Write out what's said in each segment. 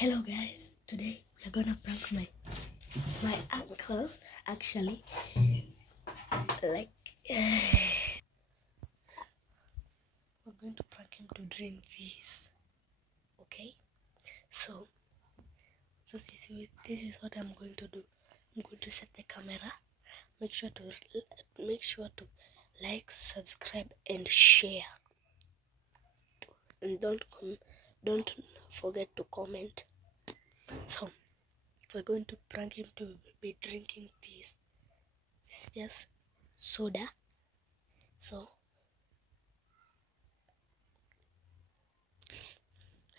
Hello guys, today we're gonna prank my uncle. Actually, like we're going to prank him to drink this. Okay, so this is what I'm going to do. I'm going to set the camera. Make sure to like, subscribe, and share. And don't forget to comment. So we're going to prank him to be drinking this. This is just soda. So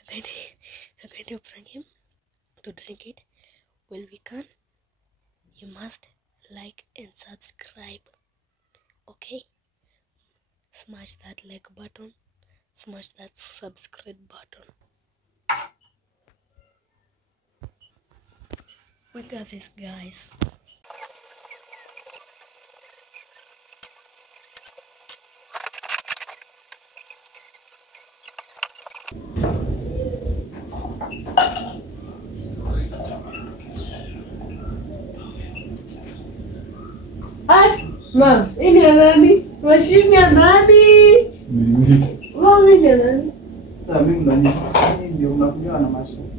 we're going to prank him to drink it. Well, we can. You must like and subscribe. Okay? Smash that like button. Smash that subscribe button. We got this, guys. Mom, ini ya nani? Mashini ya nani? Mom, ini ya nani? Mimi ndio unakunywa na mashini.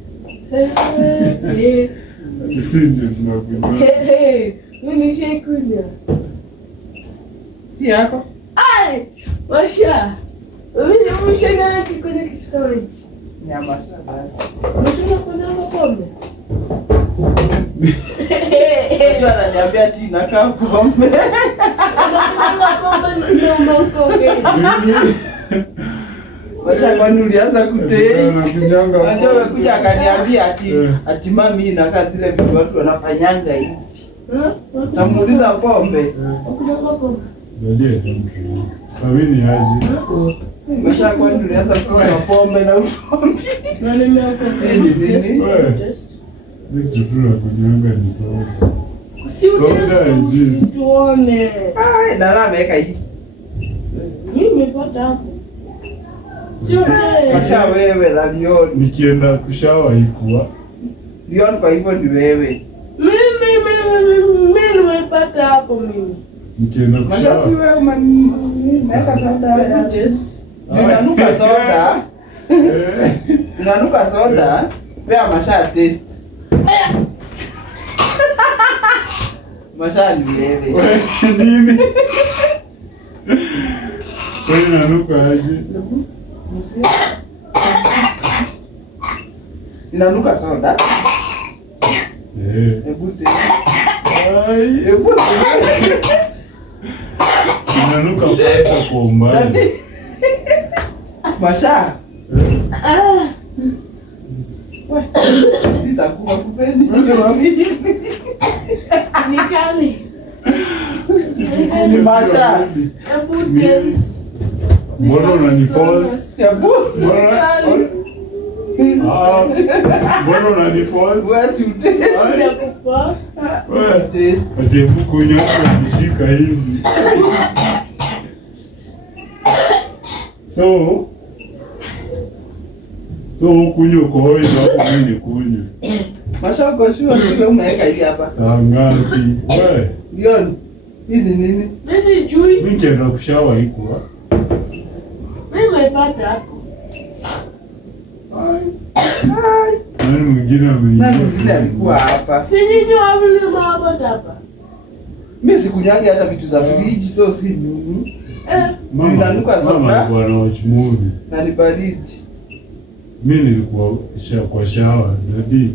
Sisi ndio tunakunywa. Mimi nishaikunywa. Si yako? Ai! Masha. Mimi nimeshanga kikunywa kitu kama hicho. Ni masha basi. Unataka kunywa pombe? Unajua ananiambia ati nakaa pombe. Unakunywa pombe ndio maukoke. Masha kwani ulianza kutei? Unajua umekuja akaniambia ati mami inakaa zile vitu watu wanafanyanga hivi. Tamuuliza pombe. Unakunywa pombe? Ndio ndio. Sabini aje. Masha kwani ulianza kunywa pombe na pombe. Na nimeokoka. Nini? Nikijua kunyanga ni sawa. Si tuone. Ai, na ameweka hii. Mimi nimepata hapo. Sio Masha wewe na Leon. Nikienda kushawa ikuwa. Leon kwa hivyo ni wewe. Mimi nimepata hapo mimi. Nikienda Masha kushawa. si wewe umeweka soda. Ninanuka soda. Ninanuka soda. Pia Masha taste. Masha ni wewe. Nini? Wewe unanuka aje? Ninanuka soda. Hebu unanuka pata kwa umbali. Masha. Wewe sitakuwa kupendi mami. Ni kali. Ni Masha. Hebu tell. Mbona unaniforce? Hebu. Mbona unaniforce? Wewe tute. Wewe aje kunywa nishika hivi. So kunywa kwa wewe hapo mimi kunywa. Masha kwa shua ndio umeweka hii hapa. Saa ngapi? Wewe. Leon. Hii ni nini? Mimi jui. Mimi nenda kushawa ikuwa. Mimi nimepata hapo. Nani mwingine Nani alikuwa hapa? Si nyinyi wawili mmepata hapa. Mimi sikunyange hata vitu za friji so si mimi. Ninanuka soda. Mama na watch movie. Na ni baridi. Mimi nilikuwa kwa shawa ndio.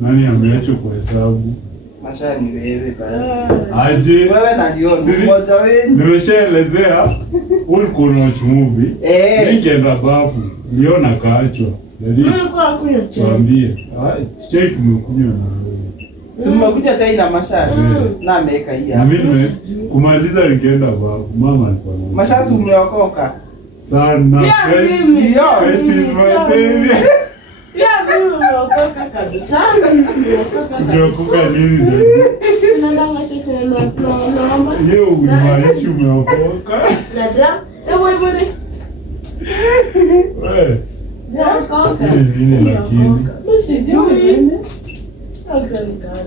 Nani ameacha kwa hesabu? Masha ni wewe basi. Aje. Wewe na Leon mmoja wenu. Nimeshaelezea ulikuwa na watch movie. Nikaenda bafu. Leon akaachwa. Mimi nilikuwa kunywa chai. Tuambie. Chai tumekunywa na wewe. Si mmekuja chai na Masha. Na ameweka hii Na hapa. mimi kumaliza nikaenda bafu. Mama alikuwa na. Masha si umeokoka. Sana. Christ is my savior. Pia mimi nimeokoka kabisa. Umeokoka nini ndio? Tunaenda cheche na naomba. Yeye unaishi umeokoka. Na drum. Wewe. Wewe. Naokoka. Nini lakini? Mimi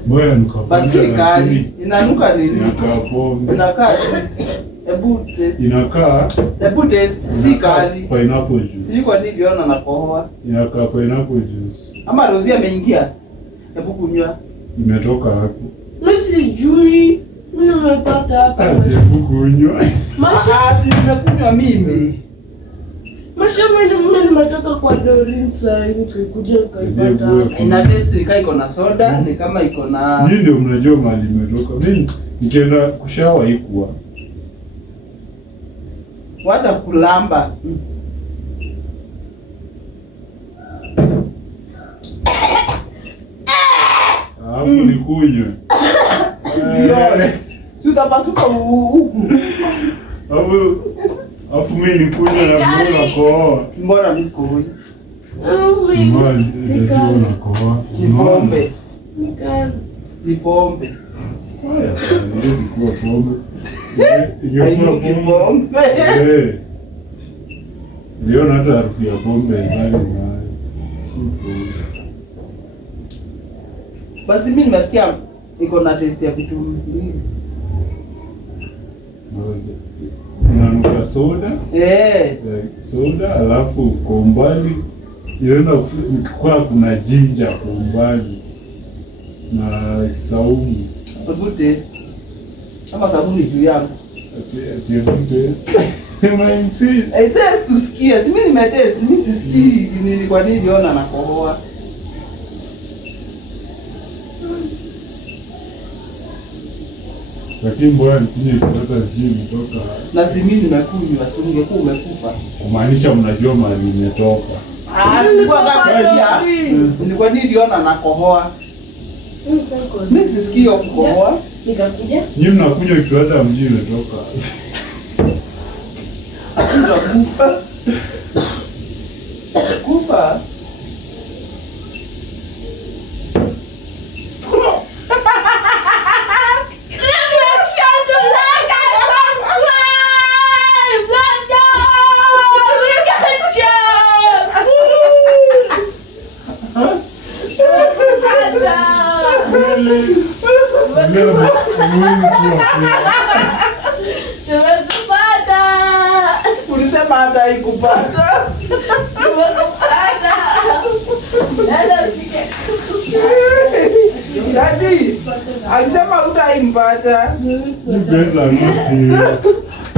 Boya nukafanya. Basi kali. Inanuka nini? Inakaa pombe. Inakaa juice. Ebu taste. Inakaa. Ebu taste. Si kali. Pineapple juice. Sijui kwa nini niliona na kohoa. Inakaa pineapple juice. Ama Rosie ameingia. Ebu kunywa. Imetoka wapi? Mimi sijui. Mimi nimepata hapa. Hebu kunywa. Si nimekunywa mimi. Mimi nimetoka kwa Doreen sasa nikakuja kaipata. Ina taste ni kama iko na soda, ni kama iko na Nyinyi ndio mnajua mali imetoka. Mimi nikienda kushawa ikuwa. wacha kulamba. Alafu nikunywe. Si utapasuka huku. Alafu mimi nikunywe na mbona kohoa. Mbona mimi sikohoi? Mbona ndio nakohoa. Ni pombe. Ni Pombe. Haya, ndio sikuwa pombe. Hainuki pombe. Niliona hata harufu ya pombe zali nayo. Basi mimi nimesikia iko na taste ya vitu mbili. Unanuka soda? Soda, alafu kwa umbali inaenda kwa kuna jinja kwa umbali na saumu. Hebu taste. Kama sabuni juu yangu. Ati taste. Mimi insist. Taste tusikie. Si mimi nimetaste, mimi sisikii nini kwa nini niona na kohoa. Lakini mbona nikunye kupata sijui imetoka. Na si mimi nimekunywa, si ungekuwa umekufa. Kumaanisha mnajua mali imetoka. Nilikuwa nakwambia. Nilikuwa niliona na kohoa. Mimi sisikii kukohoa. nikakuja. Nyinyi mnakunywa kitu hata mjini imetoka. Kufa. Kufa. Ulisema hata haikupata. Dadi, alisema hutaimpata. Pesa nisi.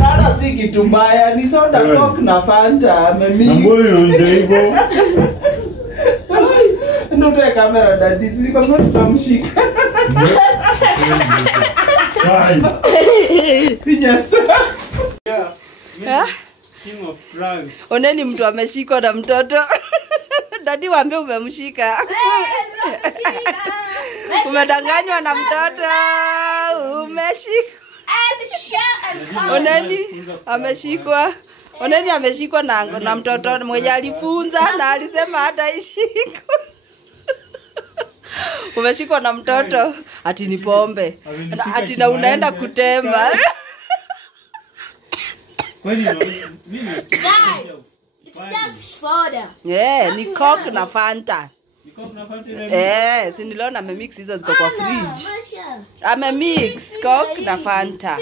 Hata si kitu mbaya, ni soda Coke na Fanta amemix. Mbona unaonja hivyo? Ndio tuwe kamera dadi, sisi kama tutamshika. Bye. King of France. Oneni mtu ameshikwa na mtoto. Dadi waambie umemshika. Umedanganywa na mtoto. Umeshikwa. Oneni ameshikwa. Oneni ameshikwa na mtoto mwenye alifunza na alisema hata ishikwe. Umeshikwa na mtoto ati ni pombe. Ati na unaenda kutema. Kwani Guys, it's just soda. Ni Coke na Fanta. Si niliona amemix hizo ziko kwa fridge. Amemix Coke na Fanta.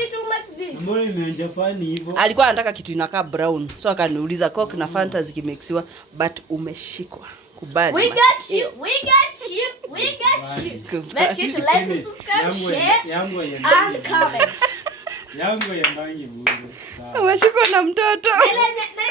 mbona imeanja fani hivyo? Alikuwa anataka kitu inakaa brown. So akaniuliza Coke na Fanta zikimixiwa but umeshikwa. Kubali. We got you. We got you. We got you. Make sure to like and subscribe, share, and comment. Yangu ya mbangi bure. Umeshikwa na mtoto. Na